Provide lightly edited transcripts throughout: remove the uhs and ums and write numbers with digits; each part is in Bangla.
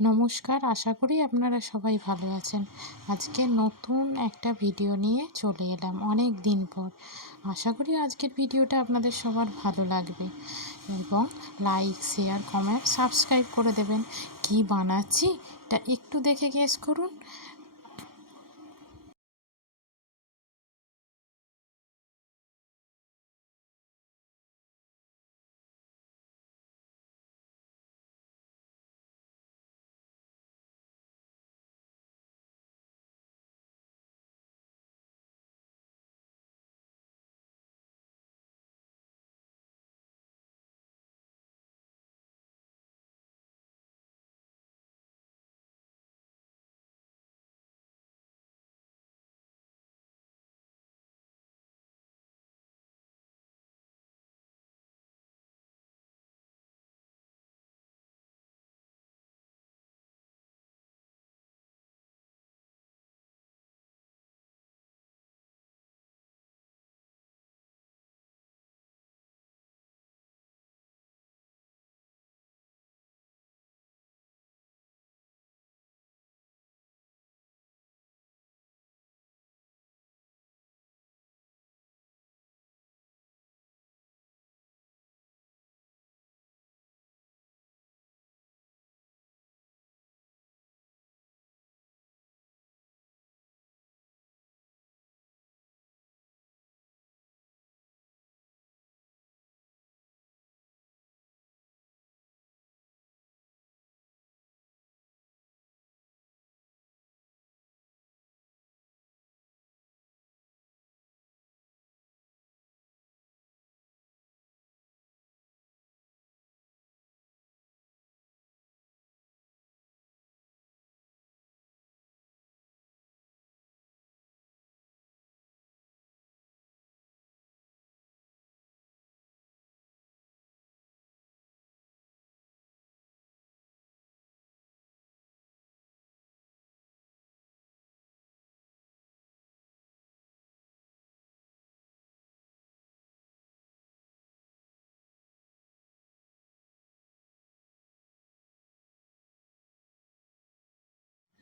নমস্কার, আশা করি আপনারা সবাই ভালো আছেন। আজকে নতুন একটা ভিডিও নিয়ে চলে এলাম অনেক দিন পর। আশা করি আজকের ভিডিওটা আপনাদের সবার ভালো লাগবে এবং লাইক, শেয়ার, কমেন্ট, সাবস্ক্রাইব করে দেবেন। কি বানাচ্ছি এটা একটু দেখে গেস করুন।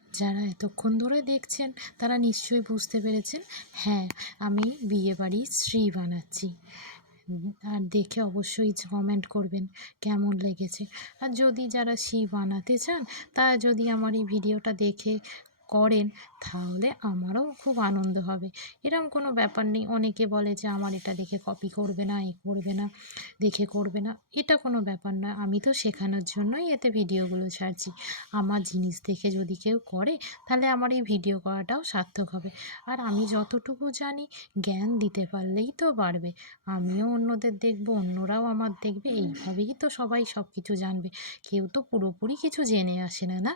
যারা এতক্ষণ ধরে দেখছেন তারা নিশ্চয়ই বুঝতে পেরেছেন, হ্যাঁ, আমি বিয়েবাড়ির শ্রী বানাচ্ছি। আর দেখে অবশ্যই কমেন্ট করবেন কেমন লেগেছে। আর যদি যারা বানাতে চান, তারা যদি আমার এই ভিডিওটা দেখে করেন, তাহলে আমারও খুব আনন্দ হবে। এরম কোনো ব্যাপার নেই। অনেকে বলে যে আমার এটা দেখে কপি করবে না, এ করবে না, দেখে করবে না। এটা কোনো ব্যাপার নয়। আমি তো শেখানোর জন্যই এতে ভিডিওগুলো ছাড়ছি। আমার জিনিস দেখে যদি কেউ করে, তাহলে আমার এই ভিডিও করাটাও সার্থক হবে। আর আমি যতটুকু জানি, জ্ঞান দিতে পারলেই তো বাড়বে। আমিও অন্যদের দেখব, অন্যরাও আমার দেখবে। এইভাবেই তো সবাই সব কিছু জানবে। কেউ তো পুরোপুরি কিছু জেনে আসে না, না?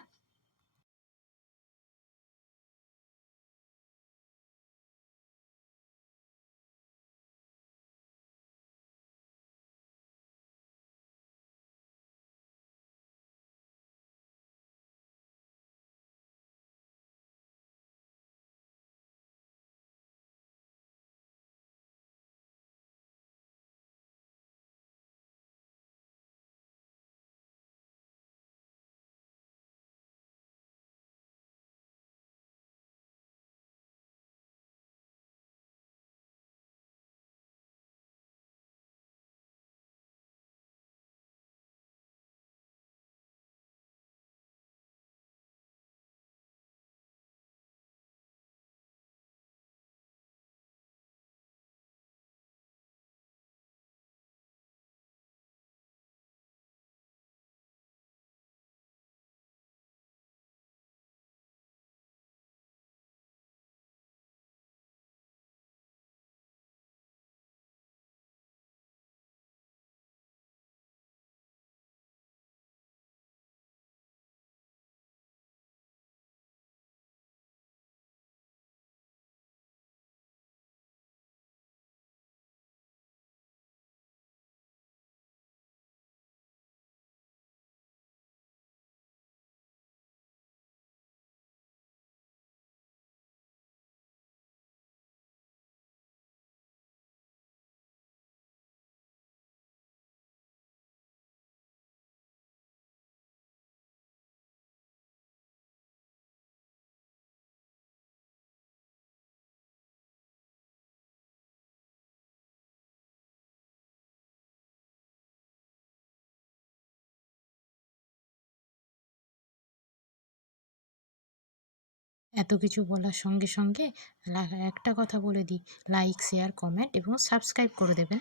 এত কিছু বলার সঙ্গে সঙ্গে একটা কথা বলে দিই, লাইক শেয়ার কমেন্ট এবং সাবস্ক্রাইব করে দেবেন।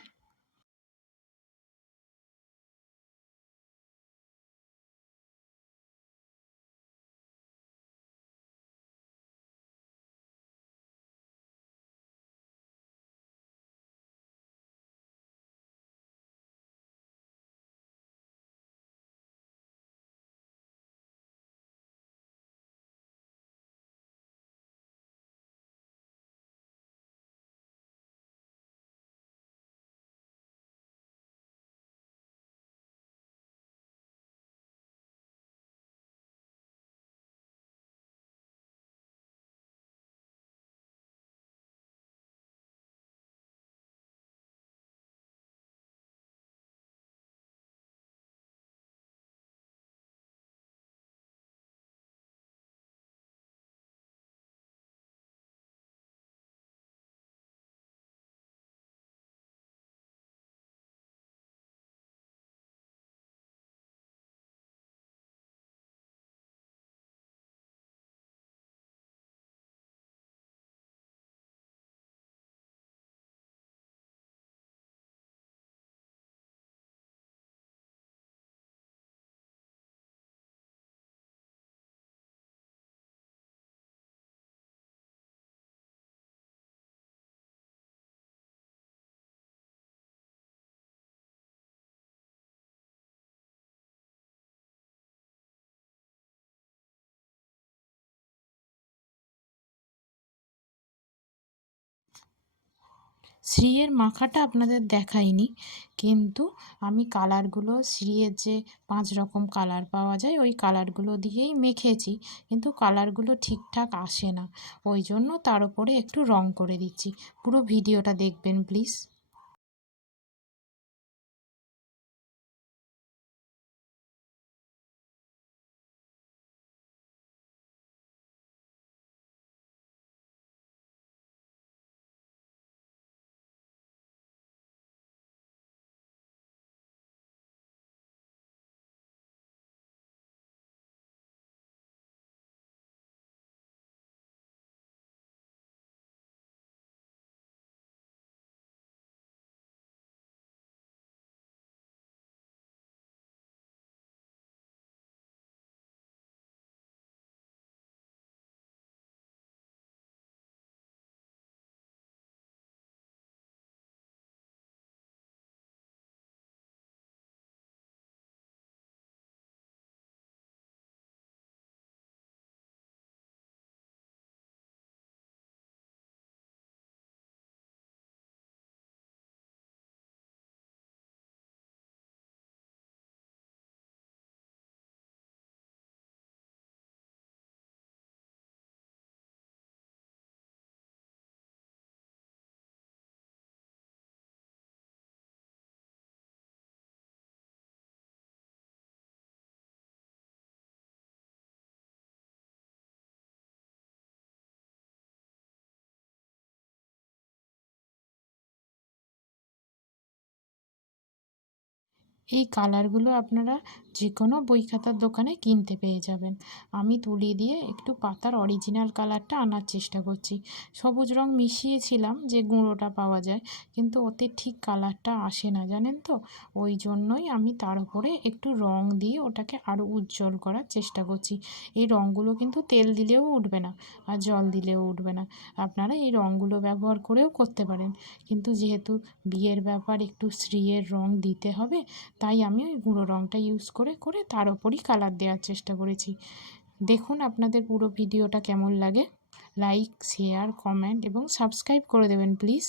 শ্রীয়ের মাখাটা আপনাদের দেখাইনি, কিন্তু আমি কালারগুলো শ্রীয়ের যে 5 রকম কালার পাওয়া যায় ওই কালারগুলো দিয়েই মেখেছি, কিন্তু কালারগুলো ঠিকঠাক আসে না, ওই জন্য তার উপরে একটু রং করে দিচ্ছি। পুরো ভিডিওটা দেখবেন প্লিজ। এই কালারগুলো আপনারা যে কোনো বই খাতার দোকানে কিনতে পেয়ে যাবেন। আমি তুলি দিয়ে একটু পাতার অরিজিনাল কালারটা আনার চেষ্টা করছি। সবুজ রং মিশিয়েছিলাম যে গুঁড়োটা পাওয়া যায়, কিন্তু ওতে ঠিক কালারটা আসে না, জানেন তো। ওই জন্যই আমি তার উপরে একটু রং দিয়ে ওটাকে আরও উজ্জ্বল করার চেষ্টা করছি। এই রঙগুলো কিন্তু তেল দিলেও উঠবে না আর জল দিলেও উঠবে না, আপনারা এই রঙগুলো ব্যবহার করেও করতে পারেন। কিন্তু যেহেতু বিয়ের ব্যাপার, একটু শ্রীয়ের রং দিতে হবে, তাই আমি ওই গুঁড়ো রঙটা ইউজ করে করে তার ওপরই কালার দেওয়ার চেষ্টা করেছি। দেখুন আপনাদের পুরো ভিডিওটা কেমন লাগে। লাইক শেয়ার কমেন্ট এবং সাবস্ক্রাইব করে দেবেন প্লিজ।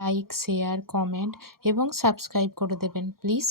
লাইক, শেয়ার, কমেন্ট এবং সাবস্ক্রাইব করে দেবেন প্লিজ।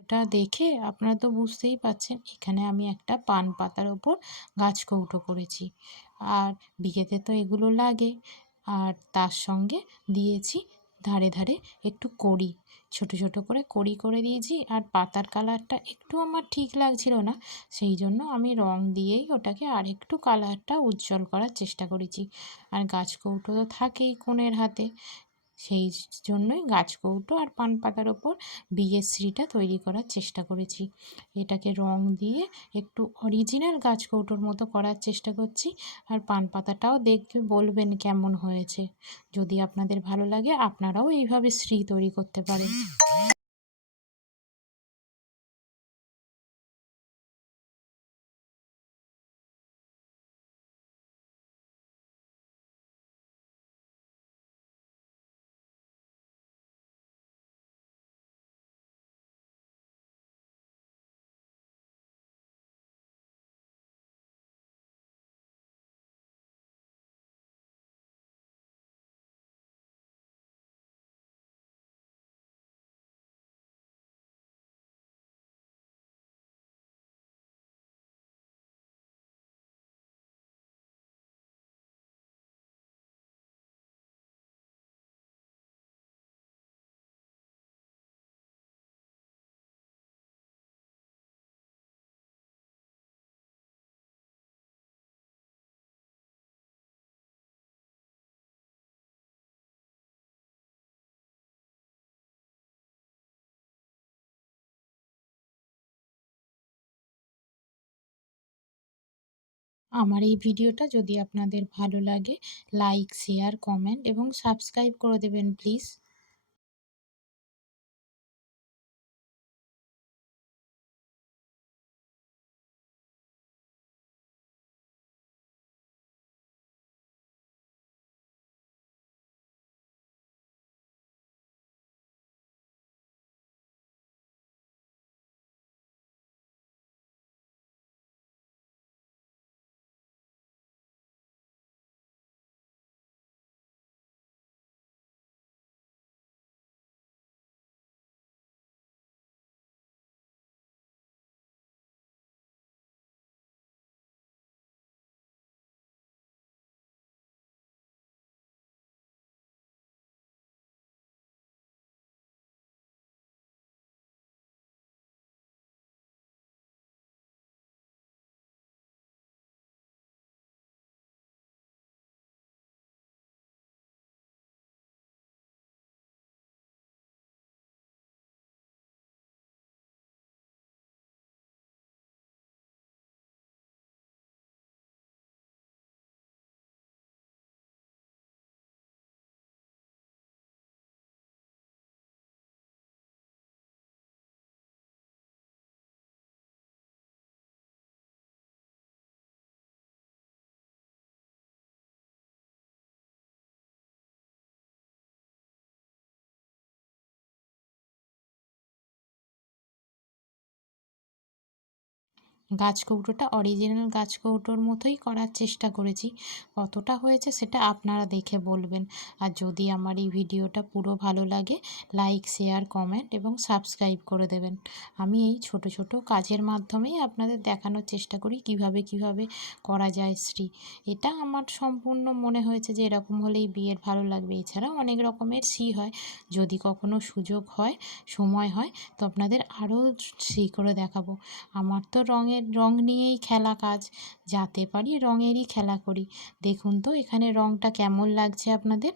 ওটা দেখে আপনারা তো বুঝতেই পাচ্ছেন এখানে আমি একটা পান পাতার ওপর গাছ কৌটো করেছি। আর বিয়েতে তো এগুলো লাগে। আর তার সঙ্গে দিয়েছি ধারে ধারে একটু কড়ি, ছোট ছোট করে কড়ি করে দিয়েছি। আর পাতার কালারটা একটু আমার ঠিক লাগছিল না, সেই জন্য আমি রং দিয়েই ওটাকে আর একটু কালারটা উজ্জ্বল করার চেষ্টা করেছি। আর গাছ কৌটো তো থাকেই কনের হাতে, সেই জন্যই গাছকৌটো আর পান পাতার ওপর বিয়ের শ্রীটা তৈরি করার চেষ্টা করেছি। এটাকে রং দিয়ে একটু অরিজিনাল গাছকৌটোর মতো করার চেষ্টা করছি। আর পান পাতাটাও দেখে বলবেন কেমন হয়েছে। যদি আপনাদের ভালো লাগে আপনারাও এইভাবে শ্রী তৈরি করতে পারেন। আমার এই ভিডিওটা যদি আপনাদের ভালো লাগে লাইক, শেয়ার, কমেন্ট এবং সাবস্ক্রাইব করে দেবেন প্লিজ। গাছ কৌটোটা অরিজিনাল গাছ কৌটোর মতোই করার চেষ্টা করেছি। কতটা হয়েছে সেটা আপনারা দেখে বলবেন। আর যদি আমার এই ভিডিওটা পুরো ভালো লাগে, লাইক, শেয়ার, কমেন্ট এবং সাবস্ক্রাইব করে দেবেন। আমি এই ছোট ছোট কাজের মাধ্যমেই আপনাদের দেখানোর চেষ্টা করি কিভাবে করা যায় শ্রী। এটা আমার সম্পূর্ণ মনে হয়েছে যে এরকম হলেই বিয়ের ভালো লাগবে। এছাড়াও অনেক রকমের শ্রী হয়। যদি কখনো সুযোগ হয়, সময় হয়, তো আপনাদের আরও শ্রী করে দেখাবো। আমার তো রং নিয়েই খেলা কাজ, যাতে পারি রঙেরই খেলা করি। দেখুন তো এখানে রংটা কেমন লাগছে আপনাদের।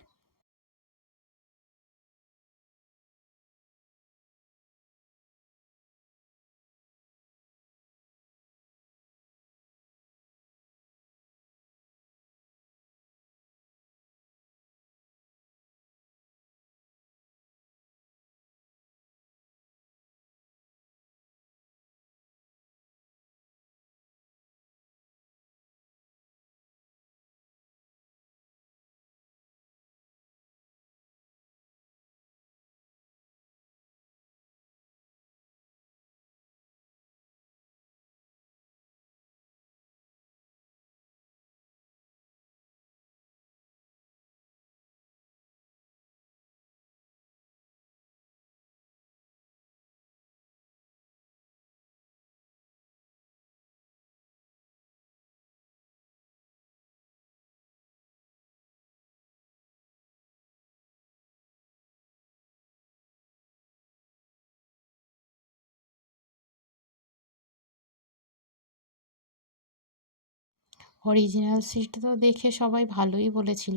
অরিজিনাল সিটটা তো দেখে সবাই ভালোই বলেছিল।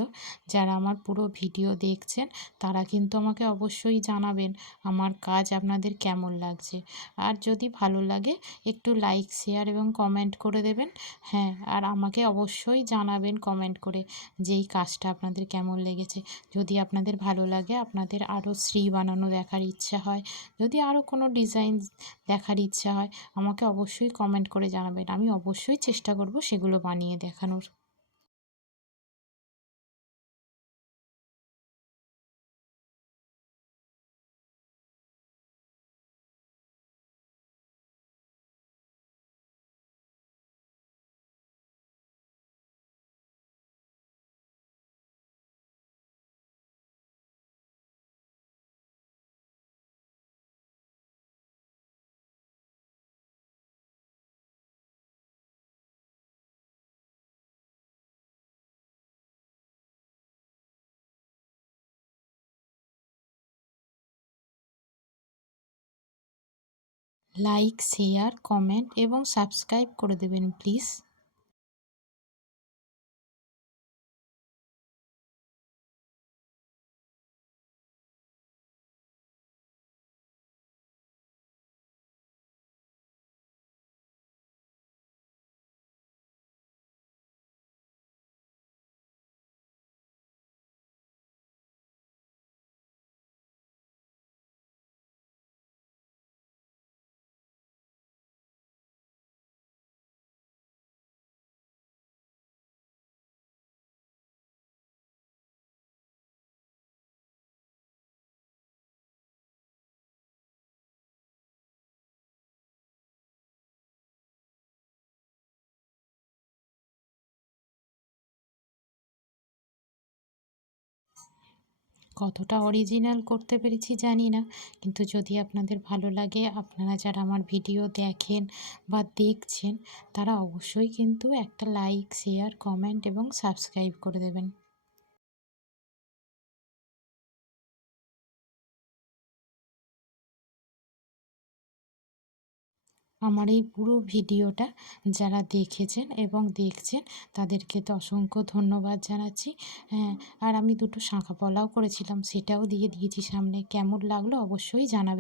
যারা আমার পুরো ভিডিও দেখছেন তারা কিন্তু আমাকে অবশ্যই জানাবেন আমার কাজ আপনাদের কেমন লাগছে। আর যদি ভালো লাগে একটু লাইক, শেয়ার এবং কমেন্ট করে দেবেন। হ্যাঁ, আর আমাকে অবশ্যই জানাবেন কমেন্ট করে যে এই কাজটা আপনাদের কেমন লেগেছে। যদি আপনাদের ভালো লাগে, আপনাদের আরও শ্রী বানানো দেখার ইচ্ছা হয়, যদি আরও কোনো ডিজাইন দেখার ইচ্ছা হয়, আমাকে অবশ্যই কমেন্ট করে জানাবেন। আমি অবশ্যই চেষ্টা করব সেগুলো বানিয়ে দেখানোর। লাইক, শেয়ার, কমেন্ট এবং সাবস্ক্রাইব করে দেবেন প্লিজ। কতটা অরিজিনাল করতে পেরেছি জানি না, কিন্তু যদি আপনাদের ভালো লাগে, আপনারা যারা আমার ভিডিও দেখেন বা দেখছেন, তারা অবশ্যই কিন্তু একটা লাইক, শেয়ার, কমেন্ট এবং সাবস্ক্রাইব করে দেবেন। আমার এই পুরো ভিডিওটা যারা দেখেছেন এবং দেখছেন তাদেরকে তো অসংখ্য ধন্যবাদ জানাচ্ছি। হ্যাঁ, আর আমি দুটো শাঁখা পলাও করেছিলাম, সেটাও দিয়ে দিয়েছি সামনে। কেমন লাগলো অবশ্যই জানাবেন।